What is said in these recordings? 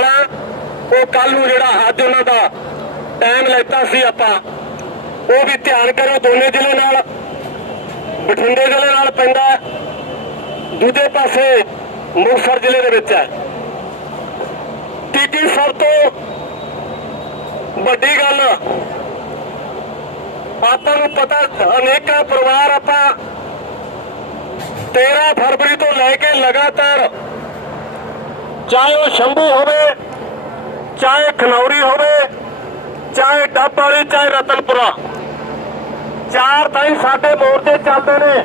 ਨਾਲ ਉਹ ਕੱਲ ਨੂੰ ਜਿਹੜਾ ਅੱਜ ਉਹਨਾਂ ਦਾ ਟਾਈਮ ਲੈਤਾ ਸੀ ਆਪਾਂ, ਉਹ ਵੀ ਧਿਆਨ ਕਰੋ ਦੋਨੇ ਜ਼ਿਲ੍ਹੇ ਨਾਲ। ਬਠਿੰਡੇ ਜ਼ਿਲ੍ਹੇ ਨਾਲ ਪੈਂਦਾ ਦੂਜੇ ਪਾਸੇ ਮੁਕਤਸਰ ਜ਼ਿਲ੍ਹੇ ਦੇ ਵਿੱਚ ਹੈ। ਤੀਜੀ ਸਭ ਤੋਂ ਵੱਡੀ ਗੱਲ, ਆਪਾਂ ਨੂੰ ਪਤਾ ਅਨੇਕਾਂ ਪਰਿਵਾਰ ਆਪਾਂ 13 ਫਰਵਰੀ ਤੋਂ ਲੈ ਕੇ ਲਗਾਤਾਰ ਚਾਹੇ ਉਹ ਸ਼ੰਭੂ ਹੋਵੇ, ਚਾਹੇ ਖਨੌਰੀ ਹੋਵੇ, ਚਾਹੇ ਡੱਬ ਚਾਹੇ ਰਤਨਪੁਰਾ। ਚਾਰ ਤਾਈ ਸਾਡੇ ਮੋਰਚੇ ਚੱਲਦੇ ਨੇ।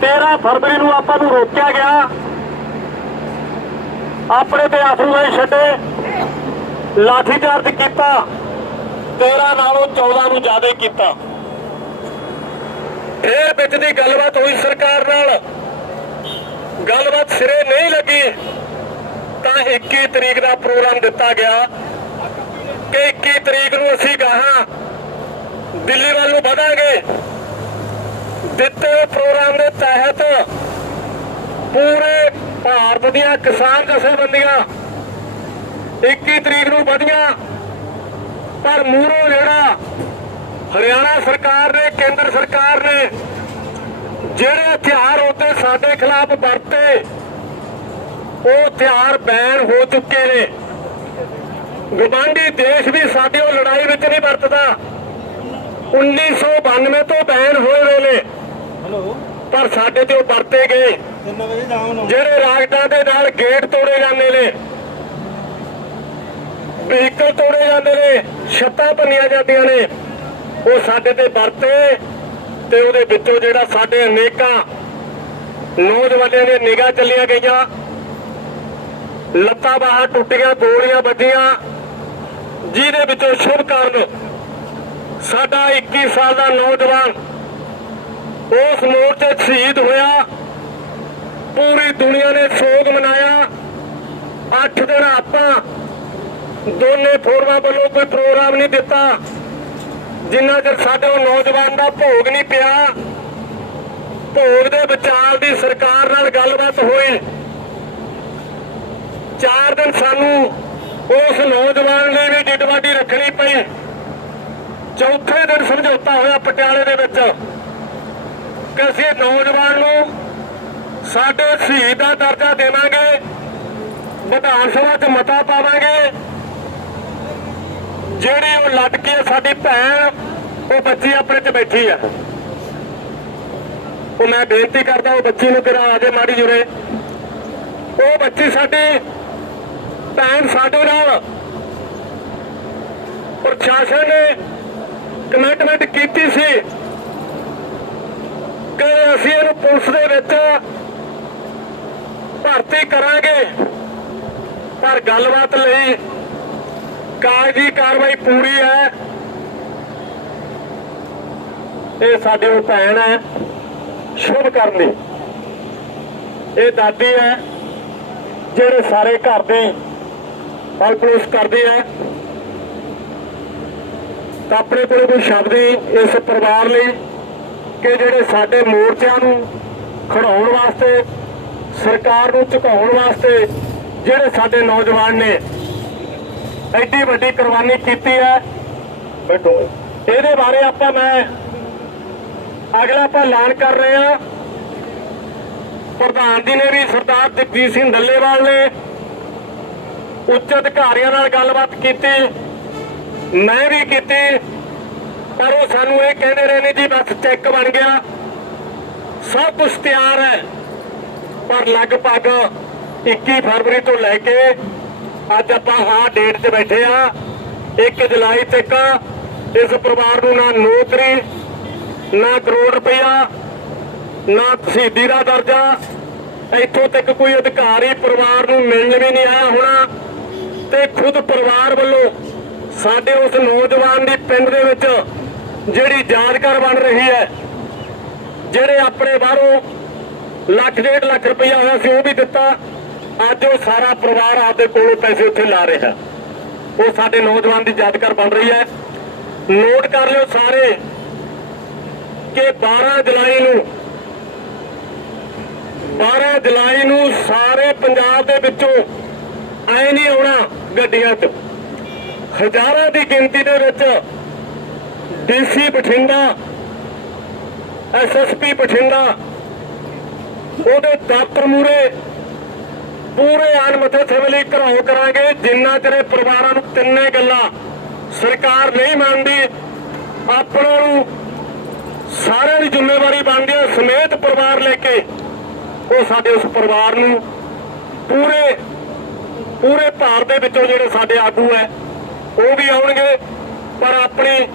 13 ਫਰਵਰੀ ਨੂੰ ਆਪਾਂ ਨੂੰ ਰੋਕਿਆ ਗਿਆ। ਆਪਣੇ ਤੇ ਅਫਰੂਏ ਛੱਡੇ। ਲਾਠੀਚਾਰਜ ਕੀਤਾ। 13 ਨਾਲੋਂ 14 ਨੂੰ ਜ਼ਿਆਦਾ ਕੀਤਾ। ਫੇਰ ਵਿੱਚ ਦੀ ਗੱਲਬਾਤ ਹੋਈ ਸਰਕਾਰ ਨਾਲ। ਗੱਲਬਾਤ ਸਿਰੇ ਨਹੀਂ ਲੱਗੀ। ਤਾਂ 21 ਤਰੀਕ ਦਾ ਪ੍ਰੋਗਰਾਮ ਦਿੱਤਾ ਗਿਆ ਕਿ 21 ਤਰੀਕ ਨੂੰ ਅਸੀਂ ਗਾਹਾਂ ਦਿੱਲੀ ਵੱਲ ਨੂੰ ਵਧਾਂਗੇ। ਦਿੱਤੇ ਹੋਏ ਪ੍ਰੋਗਰਾਮ ਦੇ ਤਹਿਤ ਪੂਰੇ ਭਾਰਤ ਦੀਆਂ ਕਿਸਾਨ ਜਥੇਬੰਦੀਆਂ 21 ਤਰੀਕ ਨੂੰ ਵਧੀਆਂ। ਪਰ ਮੂਹਰੋਂ ਜਿਹੜਾ ਹਰਿਆਣਾ ਸਰਕਾਰ ਨੇ, ਕੇਂਦਰ ਸਰਕਾਰ ਨੇ, ਜਿਹੜੇ ਹਥਿਆਰ ਉੱਤੇ ਸਾਡੇ ਖਿਲਾਫ ਵਰਤੇ ਉਹ ਹਥਿਆਰ ਬੈਨ ਹੋ ਚੁੱਕੇ ਨੇ। ਗਵਾਂਢੀ ਦੇਸ਼ ਵੀ ਸਾਡੀ ਉਹ ਲੜਾਈ ਵਿੱਚ ਨਹੀਂ ਵਰਤਦਾ। 1992 ਤੋਂ ਬੈਨ ਹੋਏ ਨੇ। ਪਰ ਸਾਡੇ ਤੇ ਉਹ ਵਰਤੇ ਗਏ। ਜਿਹੜੇ ਰਾਗਟਾਂ ਦੇ ਨਾਲ ਗੇਟ ਤੋੜੇ ਜਾਂਦੇ ਨੇ। ਵਹੀਕਲ ਤੋੜੇ ਜਾਂਦੇ ਨੇ। ਛੱਤਾਂ ਭੰਨੀਆਂ ਜਾਂਦੀਆਂ ਨੇ। ਉਹ ਸਾਡੇ ਤੇ ਵਰਤੇ ਤੇ ਉਹਦੇ ਵਿੱਚੋਂ ਜਿਹੜਾ ਸਾਡੇ ਅਨੇਕਾਂ ਨੌਜਵਾਨਾਂ ਦੇ ਨਿਗਾਹ ਚੱਲੀਆਂ ਗਈਆਂ। ਲੱਤਾਂ ਬਾਹਾਂ ਟੁੱਟੀਆਂ, ਗੋਲੀਆਂ ਵੱਜੀਆਂ। ਜਿਹਦੇ ਵਿੱਚੋਂ ਸ਼ੁਭ ਕਾਰਨ ਸਾਡਾ 21 ਸਾਲ ਦਾ ਨੌਜਵਾਨ ਉਸ ਮੋਰਚੇ ਸ਼ਹੀਦ ਹੋਇਆ। ਪੂਰੀ ਦੁਨੀਆ ਨੇ ਸੋਗ ਮਨਾਇਆ। 8 ਦਿਨ ਆਪਾਂ ਦੋਨੇ ਫੋਰਮਾਂ ਵੱਲੋਂ ਕੋਈ ਪ੍ਰੋਗਰਾਮ ਨਹੀਂ ਦਿੱਤਾ। ਜਿੰਨਾ ਚਿਰ ਸਾਡੇ ਉਹ ਨੌਜਵਾਨ ਦਾ ਭੋਗ ਨਹੀਂ ਪਿਆ, ਭੋਗ ਦੇ ਵਿਚਾਰ ਦੀ ਸਰਕਾਰ ਨਾਲ ਗੱਲਬਾਤ ਹੋਈ। ਚਾਰ ਦਿਨ ਸਾਨੂੰ ਉਸ ਨੌਜਵਾਨ ਲਈ ਵੀ ਡਿਡਵਾਡੀ ਰੱਖਣੀ ਪਈ। ਚੌਥੇ ਦਿਨ ਸਮਝੌਤਾ ਹੋਇਆ ਪਟਿਆਲੇ ਦੇ ਵਿੱਚ ਕਿ ਅਸੀਂ ਨੌਜਵਾਨ ਨੂੰ ਸਾਡੇ ਸ਼ਹੀਦ ਦਾ ਦਰਜਾ ਦੇਵਾਂਗੇ, ਵਿਧਾਨ ਸਭਾ 'ਚ ਮਤਾ ਪਾਵਾਂਗੇ। ਜਿਹੜੀ ਉਹ ਲਟਕੀ ਹੈ ਸਾਡੀ ਭੈਣ, ਉਹ ਬੱਚੀ ਆਪਣੇ 'ਚ ਬੈਠੀ ਆ। ਉਹ ਮੈਂ ਬੇਨਤੀ ਕਰਦਾ, ਉਹ ਬੱਚੀ ਨੂੰ ਕਿਰਾ ਆਜੇ ਮਾੜੀ ਜੁਰੇ। ਉਹ ਬੱਚੀ ਸਾਡੀ ਭੈਣ ਸਾਡੇ ਨਾਲ। ਪ੍ਰਸ਼ਾਸਨ ਨੇ ਕਮਿਟਮੈਂਟ ਕੀਤੀ ਸੀ ਕਿ ਅਸੀਂ ਇਹਨੂੰ ਪੁਲਿਸ ਦੇ ਵਿੱਚ ਭਰਤੀ ਕਰਾਂਗੇ। ਪਰ ਗੱਲਬਾਤ ਲਈ ਕਾਗਜ਼ੀ ਕਾਰਵਾਈ ਪੂਰੀ ਹੈ। ਇਹ ਸਾਡੇ ਉਹ ਭੈਣ ਹੈ, ਸ਼ੁਭ ਕਰਨੀ ਇਹ ਦਾਦੀ ਹੈ, ਜਿਹੜੇ ਸਾਰੇ ਘਰ ਦੇ ਔਰ ਪਲਪਲੋਸ ਕਰਦੇ ਆ। ਤਾਂ ਆਪਣੇ ਕੋਲ ਕੋਈ ਸ਼ਬਦ ਹੀ ਇਸ ਪਰਿਵਾਰ ਲਈ ਕਿ ਜਿਹੜੇ ਸਾਡੇ ਮੋਰਚਿਆਂ ਨੂੰ ਖੜਾਉਣ ਵਾਸਤੇ, ਸਰਕਾਰ ਨੂੰ ਝੁਕਾਉਣ ਵਾਸਤੇ ਜਿਹੜੇ ਸਾਡੇ ਨੌਜਵਾਨ ਨੇ, ਐਡੀ ਵੱਡੀ ਕੁਰਬਾਨੀ ਕੀਤੀ ਹੈ। ਬੈਠੋ ਇਹਦੇ ਬਾਰੇ ਆਪਾਂ ਮੈਂ ਅਗਲਾ ਆਪਾਂ ਐਲਾਨ ਕਰ ਰਹੇ ਹਾਂ। ਪ੍ਰਧਾਨ ਜੀ ਨੇ ਵੀ ਸਰਦਾਰ ਜਗਜੀਤ ਸਿੰਘ ਡੱਲੇਵਾਲ ਨੇ ਉੱਚ ਅਧਿਕਾਰੀਆਂ ਨਾਲ ਗੱਲਬਾਤ ਕੀਤੀ, ਮੈਂ ਵੀ ਕੀਤੀ, ਪਰ ਉਹ ਸਾਨੂੰ ਇਹ ਕਹਿੰਦੇ ਰਹੇ ਨੇ ਜੀ, ਬਸ ਚੈੱਕ ਬਣ ਗਿਆ। ਸਭ ਕੁਝ ਤਿਆਰ ਹੈ, ਪਰ ਲਗਭਗ 21 ਫਰਵਰੀ ਤੋਂ ਲੈ ਕੇ ਅੱਜ ਆਪਾਂ ਹਾਂ ਡੇਟ 'ਤੇ ਬੈਠੇ ਆ 1 ਜੁਲਾਈ ਤੱਕ ਇਸ ਪਰਿਵਾਰ ਨੂੰ ਨਾ ਨੌਕਰੀ, ਨਾ ਕਰੋੜ ਰੁਪਇਆ ਨਾ ਸ਼ਹੀਦੀ ਦਾ ਦਰਜਾ, ਇੱਥੋਂ ਤੱਕ ਕੋਈ ਅਧਿਕਾਰੀ ਪਰਿਵਾਰ ਨੂੰ ਮਿਲਣ ਵੀ ਨਹੀਂ ਆਇਆ ਹੋਣਾ। ਤੇ ਖੁਦ ਪਰਿਵਾਰ ਵੱਲੋਂ ਸਾਡੇ ਉਸ ਨੌਜਵਾਨ ਦੀ ਪਿੰਡ ਦੇ ਵਿੱਚ ਜਿਹੜੀ ਯਾਦਗਾਰ ਬਣ ਰਹੀ ਹੈ, ਜਿਹੜੇ ਆਪਣੇ ਬਾਹਰੋਂ ਲੱਖ ਡੇਢ ਲੱਖ ਰੁਪਇਆ ਹੋਇਆ ਸੀ ਉਹ ਵੀ ਦਿੱਤਾ। ਅੱਜ ਉਹ ਸਾਰਾ ਪਰਿਵਾਰ ਆਪਦੇ ਕੋਲੋਂ ਪੈਸੇ ਉੱਥੇ ਲਾ ਰਿਹਾ। ਉਹ ਸਾਡੇ ਨੌਜਵਾਨ ਦੀ ਯਾਦਗਾਰ ਬਣ ਰਹੀ ਹੈ। ਨੋਟ ਕਰ ਲਿਓ ਸਾਰੇ ਕਿ 12 ਜੁਲਾਈ ਨੂੰ 12 ਜੁਲਾਈ ਨੂੰ ਸਾਰੇ ਪੰਜਾਬ ਦੇ ਵਿੱਚੋਂ ਐ ਨਹੀਂ ਆਉਣਾ ਗੱਡੀਆਂ 'ਚ। ਹਜ਼ਾਰਾਂ ਦੀ ਗਿਣਤੀ ਦੇ ਵਿੱਚ ਡੀਸੀ ਬਠਿੰਡਾ ਐਸਐਸਪੀ ਬਠਿੰਡਾ, ਉਹਦੇ ਦਫ਼ਤਰ ਮੂਰੇ ਪੂਰੇ ਅਣਮਤੇ ਸਮੇਂ ਘਰਾਓ ਕਰਾਂਗੇ, ਜਿੰਨਾ ਚਿਰ ਪਰਿਵਾਰਾਂ ਨੂੰ ਤਿੰਨੇ ਗੱਲਾਂ ਸਰਕਾਰ ਨਹੀਂ ਮੰਨਦੀ, ਆਪਣਾ ਨੂੰ ਸਾਰਿਆਂ ਦੀ ਜ਼ਿੰਮੇਵਾਰੀ ਬਣਦੀ ਹੈ, ਸਮੇਤ ਪਰਿਵਾਰ ਲੈ ਕੇ ਉਹ ਸਾਡੇ ਉਸ ਪਰਿਵਾਰ ਨੂੰ ਪੂਰੇ ਪੂਰੇ ਭਾਰਤ ਦੇ ਵਿੱਚੋਂ ਜਿਹੜੇ ਸਾਡੇ ਆਗੂ ਹੈ, ਉਹ ਵੀ ਆਉਣਗੇ, ਪਰ ਆਪਣੀ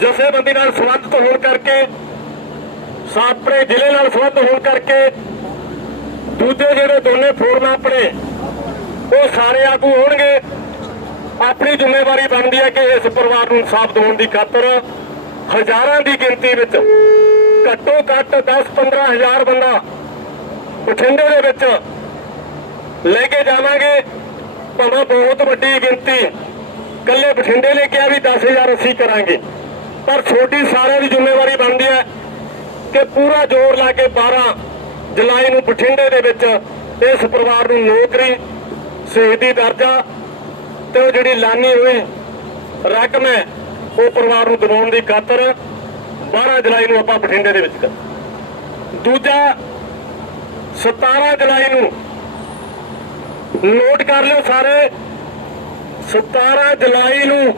ਜਥੇਬੰਦੀ ਨਾਲ ਸੰਬੰਧਿਤ ਹੋਣ ਕਰਕੇ ਆਪਣੇ ਜ਼ਿਲ੍ਹੇ ਨਾਲ ਸੰਬੰਧ ਹੋਣ ਕਰਕੇ, ਦੂਜੇ ਜਿਹੜੇ ਦੋਨੇ ਫੋਰਮ ਆਪਣੇ, ਉਹ ਸਾਰੇ ਆਗੂ ਹੋਣਗੇ। ਆਪਣੀ ਜ਼ਿੰਮੇਵਾਰੀ ਬਣਦੀ ਹੈ ਕਿ ਇਸ ਪਰਿਵਾਰ ਨੂੰ ਇਨਸਾਫ ਦਿਵਾਉਣ ਦੀ ਖਾਤਰ ਹਜ਼ਾਰਾਂ ਦੀ ਗਿਣਤੀ ਵਿੱਚ ਘੱਟੋ ਘੱਟ 10-15 ਹਜ਼ਾਰ ਬੰਦਾ ਬਠਿੰਡੇ ਦੇ ਵਿੱਚ ਲੈ ਕੇ ਜਾਵਾਂਗੇ। ਭਾਵੇਂ ਬਹੁਤ ਵੱਡੀ ਗਿਣਤੀ ਕੱਲੇ ਬਠਿੰਡੇ ਲੈ ਕਿਹਾ ਆ ਵੀ 10000 ਅਸੀਂ ਕਰਾਂਗੇ। ਪਰ ਛੋਟੀ ਸਾਰਿਆਂ ਦੀ ਜ਼ਿੰਮੇਵਾਰੀ ਬਣਦੀ ਹੈ ਕਿ ਪੂਰਾ ਜ਼ੋਰ ਲਾ ਕੇ 12 ਜੁਲਾਈ ਨੂੰ ਬਠਿੰਡੇ ਦੇ ਵਿੱਚ ਇਸ ਪਰਿਵਾਰ ਨੂੰ ਨੌਕਰੀ ਸ਼ਹੀਦੀ ਦਰਜਾ ਤੇ ਉਹ ਜਿਹੜੀ ਲਾਨੀ ਹੋਈ ਰਕਮ ਹੈ, ਉਹ ਪਰਿਵਾਰ ਨੂੰ ਦਿਵਾਉਣ ਦੀ ਖਾਤਰ 12 ਜੁਲਾਈ ਨੂੰ ਆਪਾਂ ਬਠਿੰਡੇ ਦੇ ਵਿੱਚ ਕਰ ਦੂਜਾ 17 ਜੁਲਾਈ ਨੂੰ ਨੋਟ ਕਰ ਲਿਓ ਸਾਰੇ। 17 ਜੁਲਾਈ ਨੂੰ